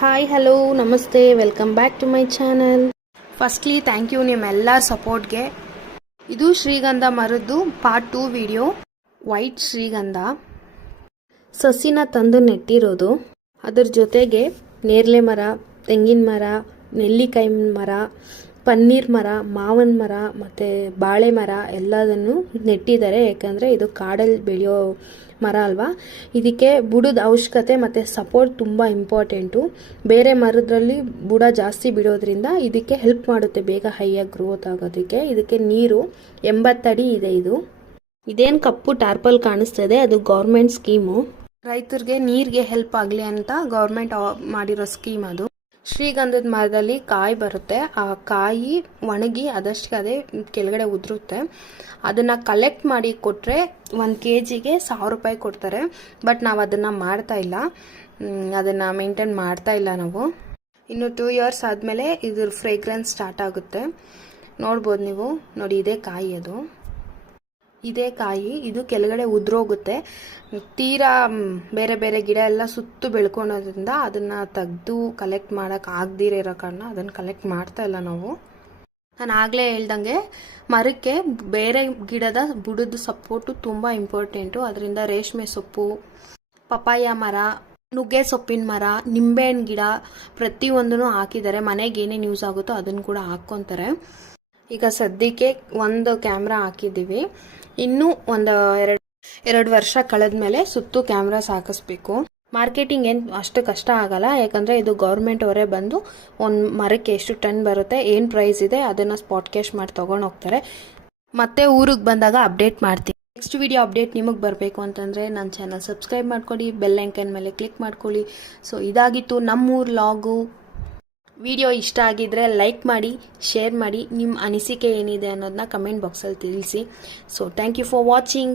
Hi hello ನಮಸ್ತೆ, welcome back to my channel. Firstly thank you ನಿಮ್ಮೆಲ್ಲ ಸಪೋರ್ಟ್ಗೆ. ಇದು ಶ್ರೀಗಂಧ ಮರದ್ದು ಪಾರ್ಟ್ 2 ವಿಡಿಯೋ. ವೈಟ್ ಶ್ರೀಗಂಧ ಸಸಿನ ತಂದು ನೆಟ್ಟಿರೋದು. ಅದ್ರ ಜೊತೆಗೆ ನೇರಳೆ ಮರ, ತೆಂಗಿನ ಮರ, ನೆಲ್ಲಿಕಾಯಿ ಮರ, ಪನ್ನೀರ್ ಮರ, ಮಾವಿನ ಮರ ಮತ್ತು ಬಾಳೆ ಮರ ಎಲ್ಲದನ್ನು ನೆಟ್ಟಿದ್ದಾರೆ. ಯಾಕಂದರೆ ಇದು ಕಾಡಲ್ಲಿ ಬೆಳೆಯೋ ಮರ ಅಲ್ವಾ. ಇದಕ್ಕೆ ಬುಡದ ಅವಶ್ಯಕತೆ ಮತ್ತು ಸಪೋರ್ಟ್ ತುಂಬ ಇಂಪಾರ್ಟೆಂಟು. ಬೇರೆ ಮರದಲ್ಲಿ ಬುಡ ಜಾಸ್ತಿ ಬಿಡೋದ್ರಿಂದ ಇದಕ್ಕೆ ಹೆಲ್ಪ್ ಮಾಡುತ್ತೆ ಬೇಗ ಹೈಯಾಗಿ ಗ್ರೋತ್ ಆಗೋದಕ್ಕೆ. ಇದಕ್ಕೆ ನೀರು 80 ಅಡಿ ಇದೆ. ಇದೇನು ಕಪ್ಪು ಟಾರ್ಪಲ್ ಕಾಣಿಸ್ತದೆ, ಅದು ಗೌರ್ಮೆಂಟ್ ಸ್ಕೀಮು. ರೈತರಿಗೆ ನೀರಿಗೆ ಹೆಲ್ಪ್ ಆಗಲಿ ಅಂತ ಗೌರ್ಮೆಂಟ್ ಮಾಡಿರೋ ಸ್ಕೀಮ್ ಅದು. ಶ್ರೀಗಂಧದ ಮರದಲ್ಲಿ ಕಾಯಿ ಬರುತ್ತೆ. ಆ ಕಾಯಿ ಒಣಗಿ ಅದಷ್ಟೇ ಅದೇ ಕೆಳಗಡೆ ಉದುರುತ್ತೆ. ಅದನ್ನು ಕಲೆಕ್ಟ್ ಮಾಡಿ ಕೊಟ್ಟರೆ 1 kgಗೆ 1000 ರೂಪಾಯಿ ಕೊಡ್ತಾರೆ. ಬಟ್ ನಾವು ಅದನ್ನು ಮಾಡ್ತಾ ಇಲ್ಲ, ಅದನ್ನು ಮೇಂಟೈನ್ ಮಾಡ್ತಾ ಇಲ್ಲ ನಾವು. ಇನ್ನು 2 years ಆದಮೇಲೆ ಇದ್ರ ಫ್ರೇಗ್ರೆನ್ಸ್ ಸ್ಟಾರ್ಟ್ ಆಗುತ್ತೆ. ನೋಡ್ಬೋದು ನೀವು, ನೋಡಿ ಇದೇ ಕಾಯಿ, ಇದೇ ಕಾಯಿ. ಇದು ಕೆಳಗಡೆ ಉದುರೋಗುತ್ತೆ. ತೀರಾ ಬೇರೆ ಬೇರೆ ಗಿಡ ಎಲ್ಲ ಸುತ್ತು ಬೆಳ್ಕೊಳೋದ್ರಿಂದ ಅದನ್ನು ತೆಗೆದು ಕಲೆಕ್ಟ್ ಮಾಡೋಕೆ ಆಗದಿರೋ ಕಾರಣ ಅದನ್ನು ಕಲೆಕ್ಟ್ ಮಾಡ್ತಾ ಇಲ್ಲ ನಾವು. ನಾನು ಆಗಲೇ ಹೇಳ್ದಂಗೆ ಮರಕ್ಕೆ ಬೇರೆ ಗಿಡದ ಬುಡದ ಸಪೋರ್ಟು ತುಂಬ ಇಂಪಾರ್ಟೆಂಟು. ಅದರಿಂದ ರೇಷ್ಮೆ ಸೊಪ್ಪು, ಪಪಾಯ ಮರ, ನುಗ್ಗೆ ಸೊಪ್ಪಿನ ಮರ, ನಿಂಬೆಹಣ್ಣು ಗಿಡ ಪ್ರತಿಯೊಂದೂ ಹಾಕಿದ್ದಾರೆ. ಮನೆಗೆ ಏನೇನು ಯೂಸ್ ಆಗುತ್ತೋ ಅದನ್ನು ಕೂಡ ಹಾಕ್ಕೊತಾರೆ. ಈಗ ಸದ್ಯಕ್ಕೆ 1 ಕ್ಯಾಮ್ರಾ ಹಾಕಿದ್ದೀವಿ. ಇನ್ನೂ ಒಂದು 2 ವರ್ಷ ಕಳೆದ ಮೇಲೆ ಸುತ್ತು ಕ್ಯಾಮ್ರಾಸ್ ಹಾಕಿಸ್ಬೇಕು. ಮಾರ್ಕೆಟಿಂಗ್ ಏನು ಅಷ್ಟು ಕಷ್ಟ ಆಗಲ್ಲ, ಯಾಕಂದರೆ ಇದು ಗೌರ್ಮೆಂಟ್ ಅವರೇ ಬಂದು ಒಂದು ಮರಕ್ಕೆ ಎಷ್ಟು ಟನ್ ಬರುತ್ತೆ, ಏನು ಪ್ರೈಸ್ ಇದೆ ಅದನ್ನು ಸ್ಪಾಟ್ ಕ್ಯಾಶ್ ಮಾಡಿ ತೊಗೊಂಡು ಹೋಗ್ತಾರೆ. ಮತ್ತೆ ಊರಿಗೆ ಬಂದಾಗ ಅಪ್ಡೇಟ್ ಮಾಡ್ತೀನಿ. ನೆಕ್ಸ್ಟ್ ವಿಡಿಯೋ ಅಪ್ಡೇಟ್ ನಿಮಗೆ ಬರಬೇಕು ಅಂತಂದರೆ ನನ್ನ ಚಾನಲ್ ಸಬ್ಸ್ಕ್ರೈಬ್ ಮಾಡ್ಕೊಳ್ಳಿ, ಬೆಲ್ ಐಕನ್ ಮೇಲೆ ಕ್ಲಿಕ್ ಮಾಡ್ಕೊಳ್ಳಿ. ಸೊ ಇದಾಗಿತ್ತು ನಮ್ಮೂರು ಲಾಗು. ವಿಡಿಯೋ ಇಷ್ಟ ಆಗಿದ್ದರೆ ಲೈಕ್ ಮಾಡಿ, ಶೇರ್ ಮಾಡಿ, ನಿಮ್ಮ ಅನಿಸಿಕೆ ಏನಿದೆ ಅನ್ನೋದನ್ನ ಕಮೆಂಟ್ ಬಾಕ್ಸಲ್ಲಿ ತಿಳಿಸಿ. So thank you for watching.